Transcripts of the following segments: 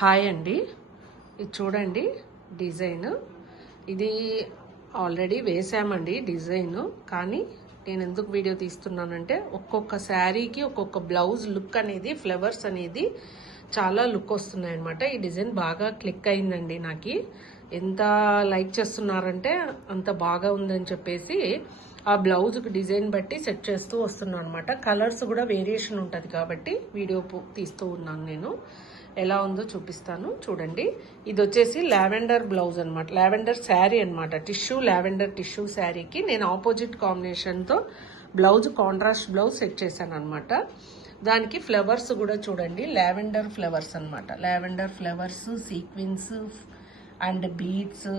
Hi అండి, ఇది చూడండి డిజైన్. ఇది ఆల్రెడీ వేసామండి డిజైన్. కానీ నేను ఎందుకు వీడియో తీస్తున్నానంటే ఒక్కొక్క శారీకి ఒక్కొక్క బ్లౌజ్ లుక్ అనేది, ఫ్లవర్స్ అనేది చాలా లుక్ వస్తున్నాయి అనమాట. ఈ డిజైన్ బాగా క్లిక్ అయిందండి. నాకు ఎంత లైక్ చేస్తున్నారంటే అంత బాగా ఉందని చెప్పేసి ఆ బ్లౌజ్కి డిజైన్ బట్టి సెట్ చేస్తూ వస్తున్నాను అనమాట. కలర్స్ కూడా వేరియేషన్ ఉంటుంది కాబట్టి వీడియో తీస్తూ ఉన్నాను. నేను ఎలా ఉందో చూపిస్తాను చూడండి. ఇది వచ్చేసి లావెండర్ బ్లౌజ్ అనమాట, లావెండర్ శారీ అనమాట. లావెండర్ టిష్యూ శారీకి నేను ఆపోజిట్ కాంబినేషన్తో బ్లౌజ్, కాంట్రాస్ట్ బ్లౌజ్ సెట్ చేశాను అనమాట. దానికి ఫ్లవర్స్ కూడా చూడండి, లావెండర్ ఫ్లవర్స్ అనమాట. Lavender flowers, sequence and beads,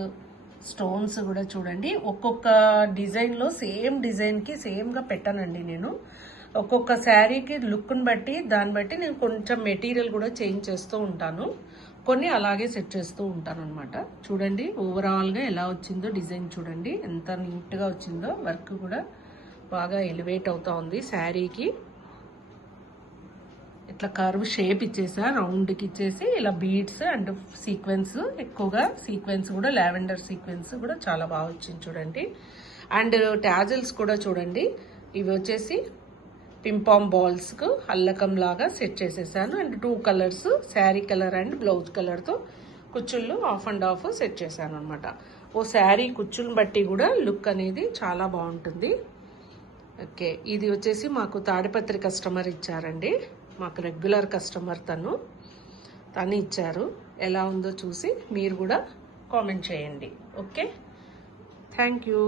stones కూడా చూడండి. ఒక్కొక్క డిజైన్లో సేమ్ డిజైన్కి సేమ్గా పెట్టానండి నేను. ఒక్కొక్క శారీకి లుక్ని బట్టి, దాన్ని బట్టి నేను కొంచెం మెటీరియల్ కూడా చేంజ్ చేస్తూ ఉంటాను. కొన్ని అలాగే సెట్ చేస్తూ ఉంటాను అనమాట. చూడండి ఓవరాల్గా ఎలా వచ్చిందో డిజైన్ చూడండి, ఎంత నీట్గా వచ్చిందో. వర్క్ కూడా బాగా ఎలివేట్ అవుతా ఉంది శారీకి. ఇట్లా కర్వ్ షేప్ ఇచ్చేసా, రౌండ్కి ఇచ్చేసి ఇలా బీడ్స్ అండ్ సీక్వెన్స్, ఎక్కువగా సీక్వెన్స్ కూడా లావెండర్ సీక్వెన్స్ కూడా చాలా బాగా వచ్చింది చూడండి. అండ్ టాజిల్స్ కూడా చూడండి, ఇవి వచ్చేసి పింపామ్ బాల్స్కు అల్లకం లాగా సెట్ చేసేసాను. And 2 colours, sari colour and blouse కలర్తో కుచ్చుళ్ళు ఆఫ్ అండ్ ఆఫ్ సెట్ చేశాను అనమాట. ఓ శారీ కుచ్చులను బట్టి కూడా లుక్ అనేది చాలా బాగుంటుంది. ఓకే, ఇది వచ్చేసి మాకు తాడిపత్రి కస్టమర్ ఇచ్చారండి. మాకు రెగ్యులర్ కస్టమర్ తను ఇచ్చారు. ఎలా ఉందో చూసి మీరు కూడా కామెంట్ చేయండి. Okay, thank you.